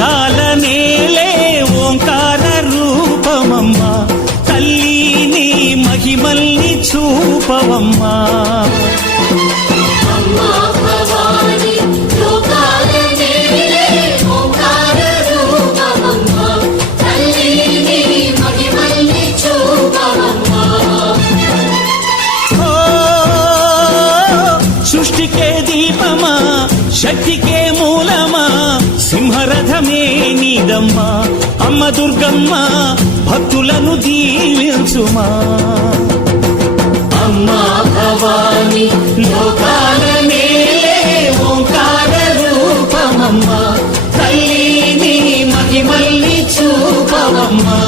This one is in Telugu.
లోకాల నేలే ఓంకార రూపమమ్మా తల్లి నీ మహిమల్ని చూపవమ్మా సృష్టికే దీపమా శక్తికే మూలమా సింహరథమే నీదమ్మా అమ్మ దుర్గమ్మ భక్తులను దీవించుమా అమ్మా భవాని లోకాల నేలే ఓంకార రూపమమ్మా తల్లి నీ మహిమల్ని చూపవమ్మా